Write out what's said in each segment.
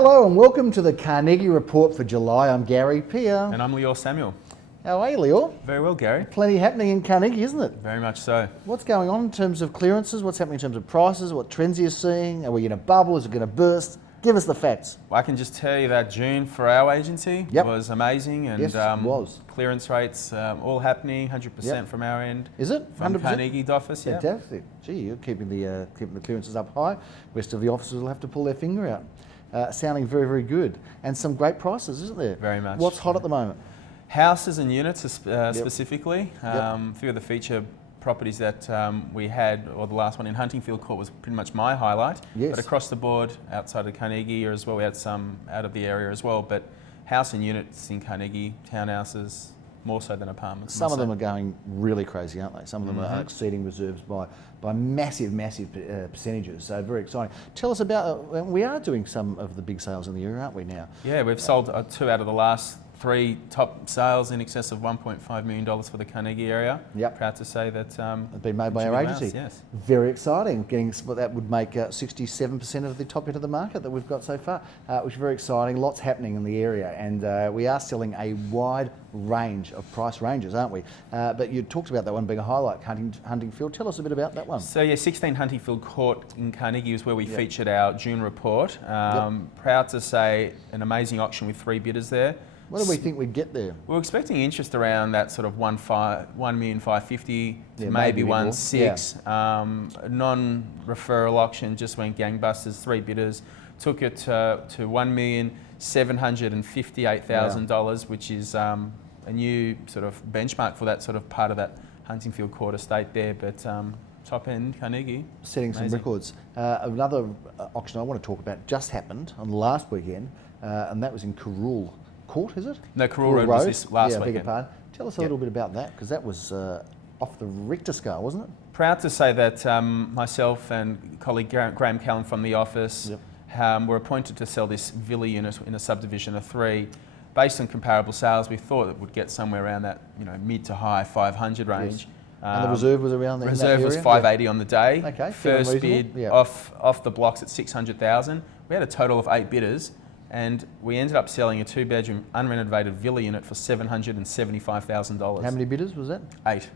Hello and welcome to the Carnegie Report for July. I'm GARYPEER. And I'm Leor Samuel. How are you, Leor? Very well, Gary. Plenty happening in Carnegie, isn't it? Very much so. What's going on in terms of clearances? What's happening in terms of prices? What trends are you seeing? Are we in a bubble? Is it going to burst? Give us the facts. Well, I can just tell you that June for our agency was amazing, and yes, it was. Clearance rates all happening, 100% from our end. Is it? From 100%? Carnegie office, yeah. Fantastic. Gee, you're keeping the clearances up high. Rest of the officers will have to pull their finger out. Sounding very, very good. And some great prices, isn't there? Very much. What's hot at the moment? Houses and units specifically. A few of the feature properties that we had, or the last one in Huntingfield Court was pretty much my highlight. Yes. But across the board, outside of Carnegie as well, we had some out of the area as well. But house and units in Carnegie, townhouses, more so than apartments. Some of them are going really crazy, aren't they? Some of them are exceeding reserves by massive, massive percentages. So very exciting. Tell us about, we are doing some of the big sales in the area, aren't we now? Yeah, we've sold 2 out of the last 3 top sales in excess of $1.5 million for the Carnegie area. Yep. Proud to say that it's been made by our agency. Yes. Very exciting. That would make 67% of the top end of the market that we've got so far, which is very exciting. Lots happening in the area, and we are selling a wide range of price ranges, aren't we? But you talked about that one being a highlight, Huntingfield. Tell us a bit about that one. So yeah, 16 Huntingfield Court in Carnegie is where we featured our June report. Proud to say an amazing auction with 3 bidders there. What do we think we'd get there? We were expecting interest around that sort of $1,550,000 to maybe 1.6. Non-referral auction just went gangbusters. 3 bidders took it to $1,758,000, which is a new sort of benchmark for that sort of part of that Huntingfield Court estate there. But top end Carnegie, setting some records. Another auction I want to talk about just happened on last weekend, and that was in Carool Court, is it? No, Carool Road was this last weekend. Tell us a little bit about that, because that was off the Richter scale, wasn't it? Proud to say that myself and colleague Graham Callan from the office were appointed to sell this villa unit in a subdivision of 3. Based on comparable sales, we thought it would get somewhere around that mid to high 500 range. Yes. And the reserve was around there. Reserve was 580 on the day. Okay. First bid off the blocks at 600,000. We had a total of 8 bidders, and we ended up selling a 2-bedroom unrenovated villa unit for $775,000. How many bidders was that? 8.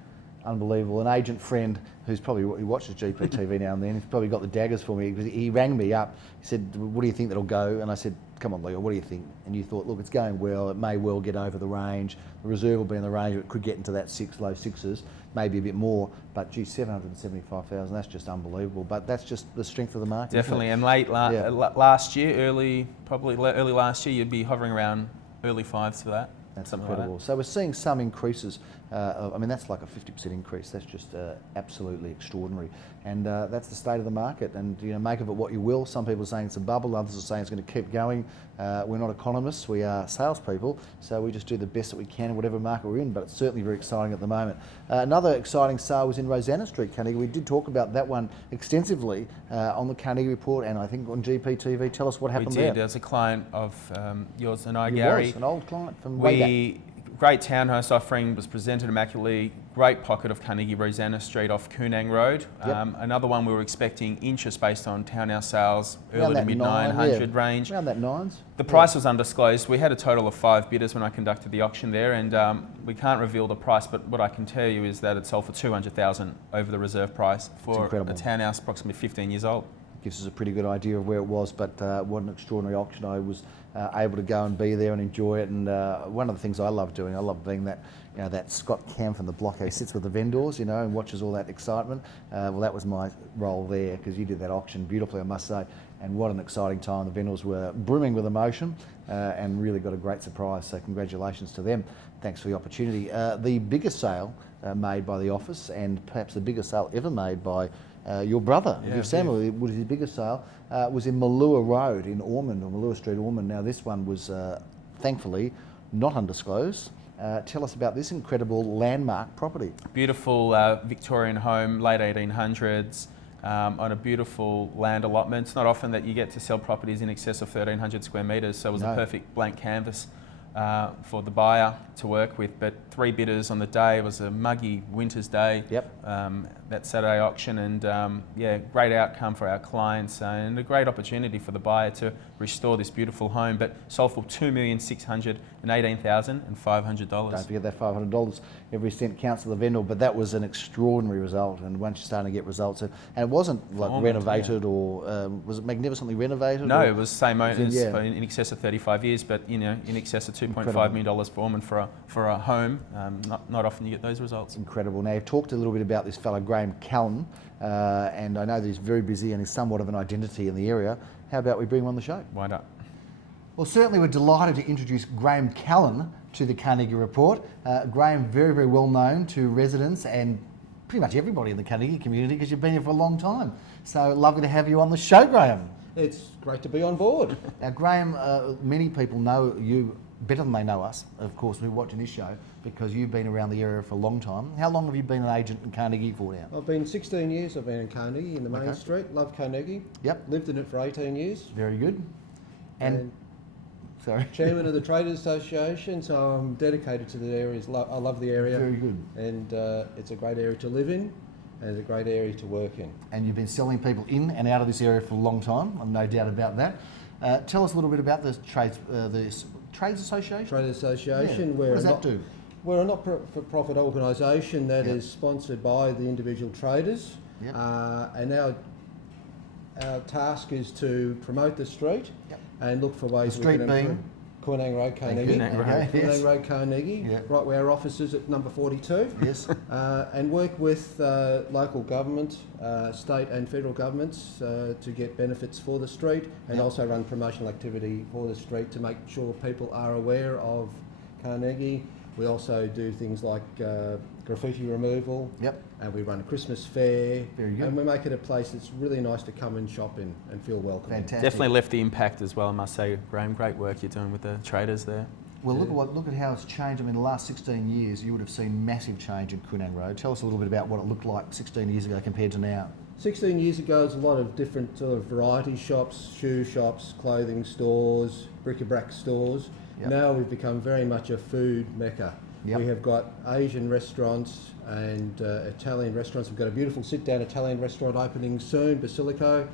Unbelievable. An agent friend who's probably, he watches GPTV now and then, he's probably got the daggers for me, because he rang me up. He said, what do you think that'll go? And I said, come on, Leo, what do you think? And you thought, look, it's going well. It may well get over the range. The reserve will be in the range. It could get into that low 6s, maybe a bit more. But gee, 775,000, that's just unbelievable. But that's just the strength of the market. Definitely. And last year, probably early last year, you'd be hovering around early 5s for that. That's incredible. So we're seeing some increases. I mean, that's like a 50% increase. That's just absolutely extraordinary. And that's the state of the market. And make of it what you will. Some people are saying it's a bubble. Others are saying it's going to keep going. We're not economists. We are salespeople. So we just do the best that we can in whatever market we're in. But it's certainly very exciting at the moment. Another exciting sale was in Rosanna Street, Carnegie. We did talk about that one extensively on the Carnegie Report, and I think on GPTV. Tell us what happened there. We did. There's a client of yours and I, Gary. Was an old client from way back. Great townhouse offering, was presented immaculately. Great pocket of Carnegie, Rosanna Street off Woornack Road. Another one we were expecting interest based on townhouse sales, early to mid 900 range. Around that 9s. The price was undisclosed. We had a total of 5 bidders when I conducted the auction there, and we can't reveal the price, but what I can tell you is that it sold for $200,000 over the reserve price for a townhouse approximately 15 years old. Gives us a pretty good idea of where it was, but what an extraordinary auction. I was able to go and be there and enjoy it, and one of the things I love doing, I love being that that Scott Cam from the block who sits with the vendors, and watches all that excitement. Well, that was my role there, because you did that auction beautifully, I must say, and what an exciting time. The vendors were brimming with emotion and really got a great surprise, so congratulations to them. Thanks for the opportunity. The biggest sale made by the office, and perhaps the biggest sale ever made by your brother, Samuel, was his biggest sale, was in Malua Road in Ormond, or Malua Street, Ormond. Now this one was thankfully not undisclosed. Tell us about this incredible landmark property. Beautiful Victorian home, late 1800s, on a beautiful land allotment. It's not often that you get to sell properties in excess of 1,300 square metres, so it was a perfect blank canvas for the buyer to work with, but 3 bidders on the day. It was a muggy winter's day, that Saturday auction, and yeah, great outcome for our clients and a great opportunity for the buyer to restore this beautiful home, but sold for $2,618,500. Don't forget that $500. Every cent counts to the vendor, but that was an extraordinary result, and once you're starting to get results, and it wasn't like renovated or was it magnificently renovated? No, or? it was same owners for in excess of 35 years, but you know, in excess of $2.5 million for Ormond for a home. Not often you get those results. Incredible. Now, you've talked a little bit about this fellow Graham Callan, and I know that he's very busy and he's somewhat of an identity in the area. How about we bring him on the show? Why not? Well, certainly we're delighted to introduce Graham Callan to the Carnegie Report. Graham, very, very well known to residents and pretty much everybody in the Carnegie community because you've been here for a long time. So lovely to have you on the show, Graham. It's great to be on board. Now, Graham, many people know you better than they know us, of course, we're watching this show, because you've been around the area for a long time. How long have you been an agent in Carnegie for now? I've been 16 years, I've been in Carnegie, in the main street, love Carnegie. Yep. Lived in it for 18 years. Very good. And sorry? Chairman of the Traders Association, so I'm dedicated to the areas. I love the area. Very good. And it's a great area to live in, and it's a great area to work in. And you've been selling people in and out of this area for a long time, I've no doubt about that. Tell us a little bit about the Trades Association? Traders Association. Yeah. What does that do? We're a not-for-profit organisation that is sponsored by the individual traders, and our task is to promote the street and look for ways we can improve. Quinang Road, Carnegie. Quinang Road, Carnegie, right where our office is at number 42. Yes. And work with local government, state and federal governments to get benefits for the street, and also run promotional activity for the street to make sure people are aware of Carnegie. We also do things like graffiti removal. And we run a Christmas fair. Very good. And we make it a place that's really nice to come and shop in and feel welcome. Fantastic. Definitely left the impact as well, I must say, Graham. Great work you're doing with the traders there. Well, look at how it's changed. I mean, the last 16 years, you would have seen massive change in Quinang Road. Tell us a little bit about what it looked like 16 years ago compared to now. 16 years ago, there's a lot of different sort of variety shops, shoe shops, clothing stores, bric-a-brac stores. Now we've become very much a food mecca. We have got Asian restaurants and Italian restaurants. We've got a beautiful sit-down Italian restaurant opening soon, Basilico.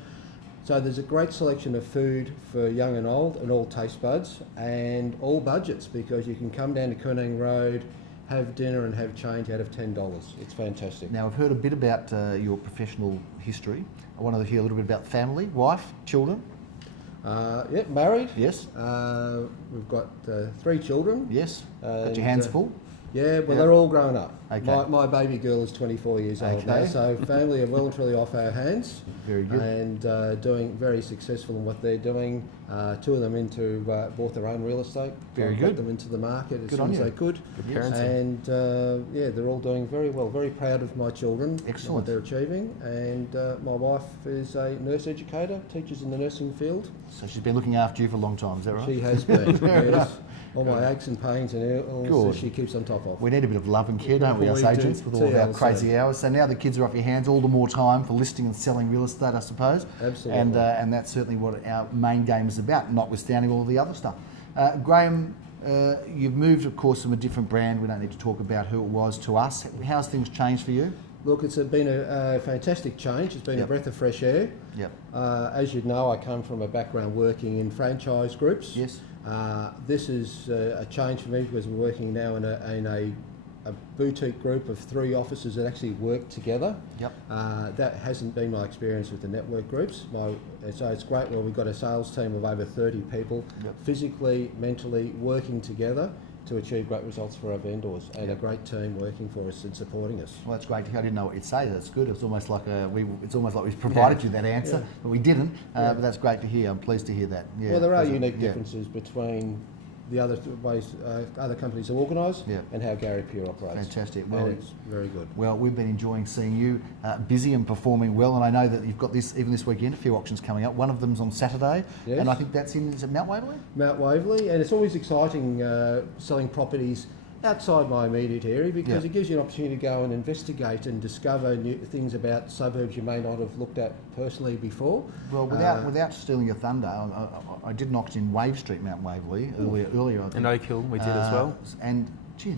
So there's a great selection of food for young and old and all taste buds and all budgets, because you can come down to Quinang Road, have dinner and have change out of $10. It's fantastic. Now, I've heard a bit about your professional history. I wanted to hear a little bit about family, wife, children. Married. Yes. We've got 3 children. Yes. Got your hands full? Yeah, well, they're all grown up. Okay. My baby girl is 24 years old now, so family are well and truly off our hands. Very good. And doing very successful in what they're doing. 2 of them bought their own real estate. Very good. Got them into the market as soon as they could. Good parenting. And they're all doing very well. Very proud of my children. Excellent. What they're achieving. And my wife is a nurse educator, teaches in the nursing field. So she's been looking after you for a long time, is that right? She has been, yes. All my aches and pains and illnesses she keeps on top of. We need a bit of love and care, don't we, us agents, with all of our crazy hours. So now the kids are off your hands, all the more time for listing and selling real estate, I suppose. Absolutely. And that's certainly what our main game is about, notwithstanding all the other stuff. Graham, you've moved, of course, from a different brand. We don't need to talk about who it was to us. How's things changed for you? Look, it's been a fantastic change. It's been a breath of fresh air. As you know, I come from a background working in franchise groups. Yes. This is a change for me because we're working now in a boutique group of 3 offices that actually work together. That hasn't been my experience with the network groups. So it's great. Well, we've got a sales team of over 30 people, physically, mentally working together to achieve great results for our vendors, and a great team working for us and supporting us. Well, that's great. I didn't know what you'd say. That's good. It's almost like we've provided you that answer, but we didn't. But that's great to hear. I'm pleased to hear that. Well, there are unique differences between the other ways other companies are organised and how GARYPEER operates. Fantastic. Well, and it's very good. Well, we've been enjoying seeing you busy and performing well, and I know that you've got even this weekend, a few auctions coming up. One of them's on Saturday, and I think that's is it Mount Waverley? Mount Waverley, and it's always exciting selling properties outside my immediate area because it gives you an opportunity to go and investigate and discover new things about suburbs you may not have looked at personally before. Well, without stealing your thunder, I did an auction in Wave Street, Mount Waverley, earlier. I think. In Oak Hill, we did as well. And gee,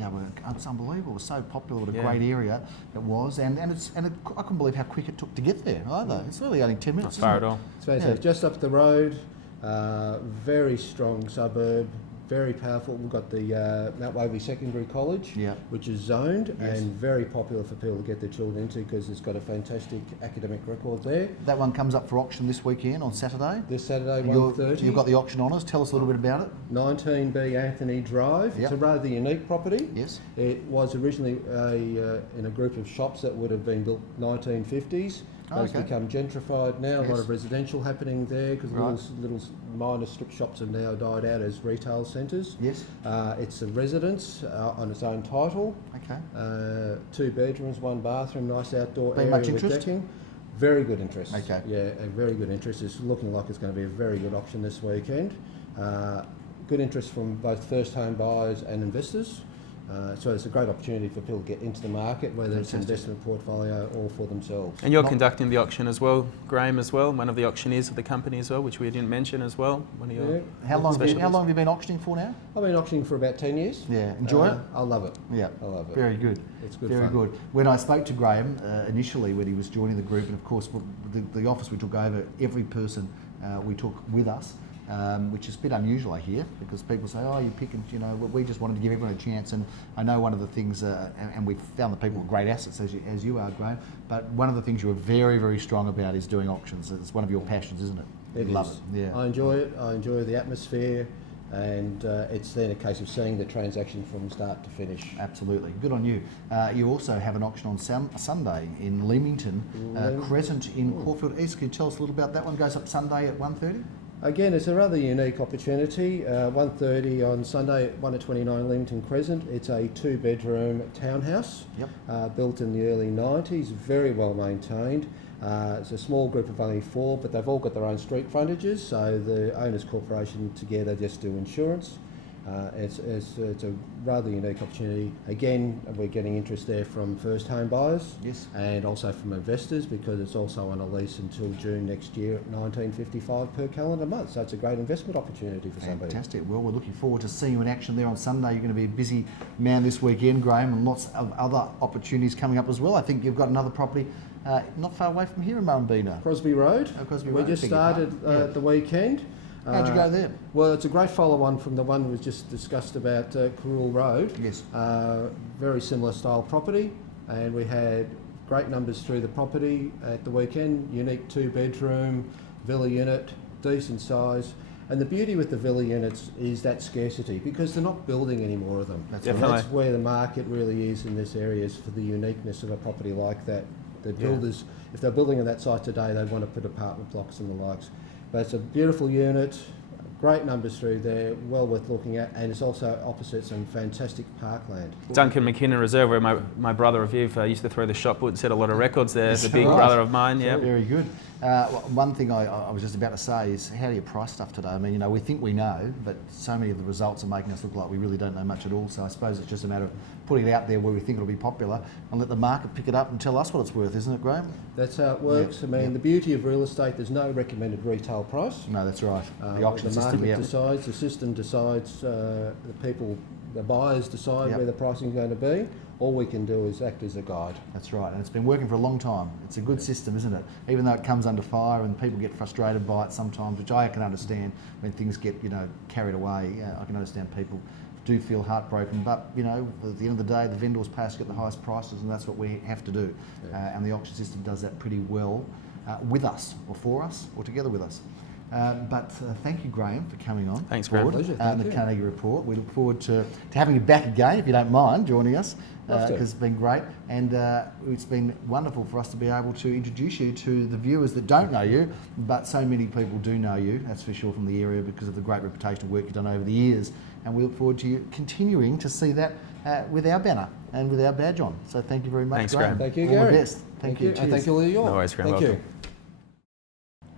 it's unbelievable. It was so popular. What a great area it was, and I couldn't believe how quick it took to get there either. It's really only 10 minutes. Not far at all. It's fantastic. Just up the road, very strong suburb. Very powerful. We've got the Mount Waverley Secondary College, which is zoned and very popular for people to get their children into because it's got a fantastic academic record there. That one comes up for auction this weekend on Saturday. This Saturday, 1:30. You've got the auction on us. Tell us a little bit about it. 19B Anthony Drive. It's a rather unique property. Yes. It was originally in a group of shops that would have been built 1950s. It's become gentrified now. A lot of residential happening there because little minor strip shops have now died out as retail centres. Yes. It's a residence on its own title. Okay. 2 bedrooms, 1 bathroom, nice outdoor Been area much with interest? decking. Very good interest. Okay. Yeah, a very good interest. It's looking like it's going to be a very good auction this weekend. Good interest from both first home buyers and investors. So it's a great opportunity for people to get into the market, whether it's an investment portfolio or for themselves. And you're conducting the auction as well, Graham, as well, one of the auctioneers of the company as well, which we didn't mention as well. One of your How long have you been auctioning for now? I've been auctioning for about 10 years. Yeah, enjoy it? I love it. Yeah, I love it. Very good. It's good Very fun. good. When I spoke to Graham initially when he was joining the group, and of course the office we took over, every person we took with us, which is a bit unusual, I hear, because people say, oh, you pick and, we just wanted to give everyone a chance. And I know one of the things, and we found the people were great assets, as you are, Graham, but one of the things you are very, very strong about is doing auctions. It's one of your passions, isn't it? It Love is. it. Yeah. I enjoy it. I enjoy the atmosphere, and it's then a case of seeing the transaction from start to finish. Absolutely. Good on you. You also have an auction on Sunday in Leamington, Crescent in Caulfield East. Can you tell us a little about that one? Goes up Sunday at 1:30? Again, it's a rather unique opportunity. 1:30 on Sunday at 1 at 29 Leamington Crescent. It's a 2-bedroom townhouse built in the early 90s, very well maintained. It's a small group of only 4, but they've all got their own street frontages, so the owners' corporation together just do insurance. It's a rather unique opportunity. Again, we're getting interest there from first home buyers and also from investors because it's also on a lease until June next year at $19.55 per calendar month. So it's a great investment opportunity for somebody. Fantastic. Well, we're looking forward to seeing you in action there on Sunday. You're going to be a busy man this weekend, Graham, and lots of other opportunities coming up as well. I think you've got another property not far away from here in Murrumbeena. Crosbie Road. Crosbie We Road. just started at the weekend. How'd you go there? Well, it's a great follow-on from the one we just discussed about Carool Road. Yes. Very similar style property, and we had great numbers through the property at the weekend. Unique 2-bedroom villa unit, decent size. And the beauty with the villa units is that scarcity because they're not building any more of them. That's where the market really is in this area, is for the uniqueness of a property like that. The builders, if they're building on that site today, they want to put apartment blocks and the likes. But it's a beautiful unit, great numbers through there, well worth looking at, and it's also opposite some fantastic parkland. Duncan McKinnon Reserve, where my brother Aviv used to throw the shot put and set a lot of records there. The big brother of mine, Very good. One thing I was just about to say is, how do you price stuff today? I mean, we think we know, but so many of the results are making us look like we really don't know much at all. So I suppose it's just a matter of putting it out there where we think it'll be popular and let the market pick it up and tell us what it's worth, isn't it, Graham? That's how it works. Yeah. I mean, the beauty of real estate, there's no recommended retail price. No, that's right. The auction system. The market decides, the system decides, the buyers decide where the pricing is going to be. All we can do is act as a guide. That's right, and it's been working for a long time. It's a good system, isn't it? Even though it comes under fire and people get frustrated by it sometimes, which I can understand when things get, carried away. I can understand people do feel heartbroken, but at the end of the day, the vendors pay us to get the highest prices, and that's what we have to do. And the auction system does that pretty well with us, or for us, or together with us. But thank you, Graham, for coming on. Thanks, Graham. Pleasure. The Carnegie Report. We look forward to having you back again, if you don't mind joining us, because it's been great. And it's been wonderful for us to be able to introduce you to the viewers that don't know you, but so many people do know you, that's for sure, from the area because of the great reputation of work you've done over the years. And we look forward to you continuing to see that with our banner and with our badge on. So thank you very much, Thanks, Graham. Graham. Thank you, All Gary. the best. Thank you. And thank you, Leor. No worries, Graham. Thank Welcome. you.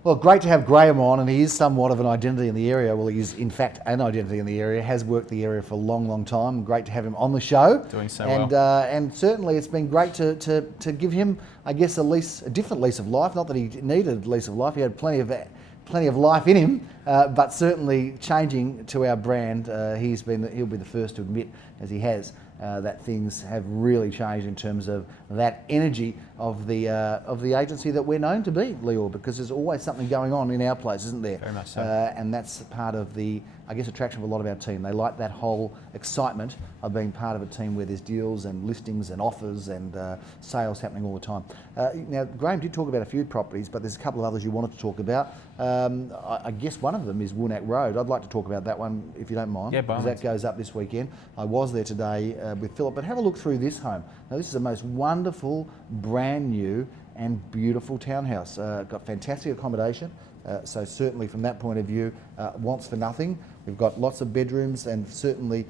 Well, great to have Graham on, and he is somewhat of an identity in the area. Well, he is in fact an identity in the area, has worked the area for a long, long time. Great to have him on the show. Doing so and, well. And certainly it's been great to give him, I guess, a different lease of life. Not that he needed a lease of life, he had plenty of life in him, but certainly changing to our brand, he'll be the first to admit, as he has, that things have really changed in terms of that energy of the agency that we're known to be, Leor, because there's always something going on in our place, isn't there? Very much so. And that's part of the, I guess, attraction of a lot of our team. They like that whole excitement of being part of a team where there's deals and listings and offers and sales happening all the time. Now, Graham did talk about a few properties, but there's a couple of others you wanted to talk about. I guess one of them is Woornack Road. I'd like to talk about that one, if you don't mind. Yeah, by all because that goes up this weekend. I was there today with Philip, but have a look through this home. Now, this is the most wonderful, brand new and beautiful townhouse. Got fantastic accommodation. So certainly from that point of view, wants for nothing. We've got lots of bedrooms and certainly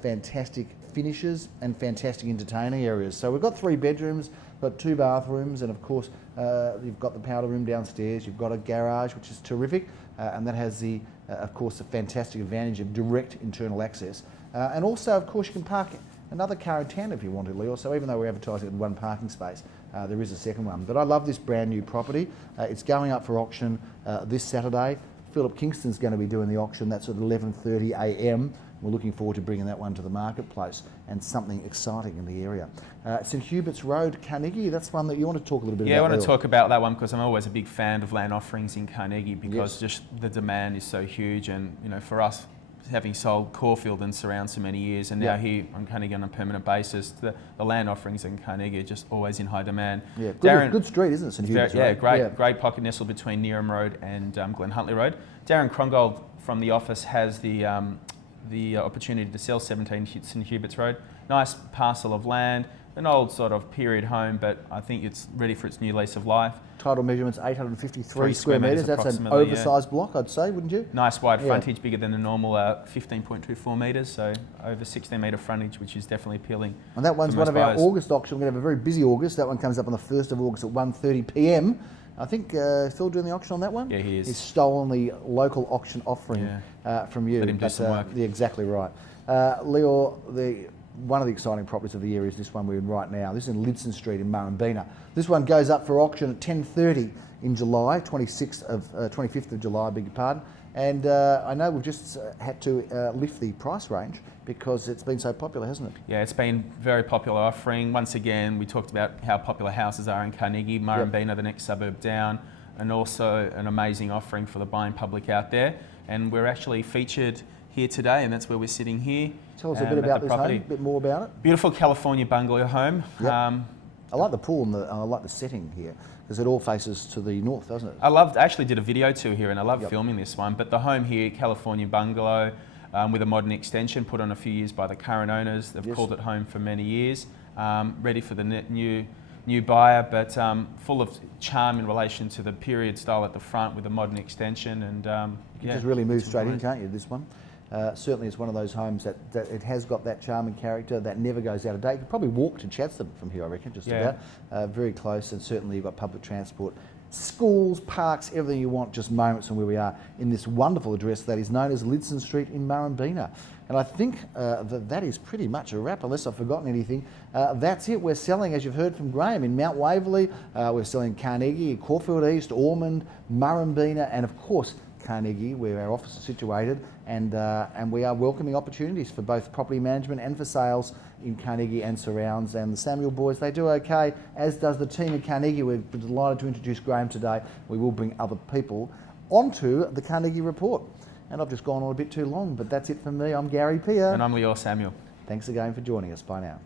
fantastic finishes and fantastic entertaining areas. So we've got 3 bedrooms, got 2 bathrooms, and of course you've got the powder room downstairs. You've got a garage, which is terrific, and that has the, of course, the fantastic advantage of direct internal access. And also, of course, you can park another car in town if you want to, Leor. So even though we're advertising at 1 parking space, there is a second one. But I love this brand new property. It's going up for auction this Saturday. Philip Kingston's going to be doing the auction. That's at 11:30 a.m. We're looking forward to bringing that one to the marketplace and something exciting in the area. St Hubert's Road, Carnegie, that's one that you want to talk a little bit about. Yeah, I want to talk about that one because I'm always a big fan of land offerings in Carnegie because just the demand is so huge, and for us, having sold Caulfield and surrounds for many years, and now here on Carnegie on a permanent basis, the land offerings in Carnegie are just always in high demand. Yeah, good street, isn't it, St Hubert's Road? Yeah, great pocket nestled between Neerim Road and Glen Huntley Road. Darren Krongold from the office has the opportunity to sell 17 St Hubert's Road. Nice parcel of land, an old sort of period home, but I think it's ready for its new lease of life. Title measurements 853 square metres. That's an oversized block, I'd say, wouldn't you? Nice wide frontage, bigger than a normal 15.24 metres, so over 16 metre frontage, which is definitely appealing. And that one's one of our August auctions. We're going to have a very busy August. That one comes up on the 1st of August at 1:30 p.m. I think Phil doing the auction on that one? Yeah, he is. He's stolen the local auction offering from you. Let him do some work. Yeah, exactly right. Leor, one of the exciting properties of the year is this one we're in right now. This is in Lydson Street in MURRUIMBEENA. This one goes up for auction at 10:30 in July, 25th of July, I beg your pardon. And I know we've just had to lift the price range because it's been so popular, hasn't it? Yeah, it's been very popular offering. Once again, we talked about how popular houses are in Carnegie, MURRUIMBEENA, the next suburb down, and also an amazing offering for the buying public out there. And we're actually featured here today, and that's where we're sitting here. Tell us a bit about this home, a bit more about it. Beautiful California bungalow home. Yep. I like the pool and I like the setting here because it all faces to the north, doesn't it? I actually did a video tour here and I love filming this one, but the home here, California bungalow with a modern extension put on a few years by the current owners. They've called it home for many years, ready for the new buyer, but full of charm in relation to the period style at the front with a modern extension. And you just really move straight in, can't you, this one? Certainly it's one of those homes that it has got that charm and character that never goes out of date. You could probably walk to Chatsworth from here, I reckon, just about. Very close, and certainly you've got public transport, schools, parks, everything you want, just moments from where we are in this wonderful address that is known as Lydson Street in MURRUIMBEENA. And I think that is pretty much a wrap, unless I've forgotten anything. That's it. We're selling, as you've heard from Graham, in Mount Waverley. We're selling Carnegie, Caulfield East, Ormond, MURRUIMBEENA, and of course Carnegie, where our office is situated, and we are welcoming opportunities for both property management and for sales in Carnegie and surrounds. And the Samuel boys, they do okay, as does the team at Carnegie. We're delighted to introduce Graham today. We will bring other people onto the Carnegie Report. And I've just gone on a bit too long, but that's it from me. I'm GARYPEER. And I'm Leor Samuel. Thanks again for joining us. Bye now.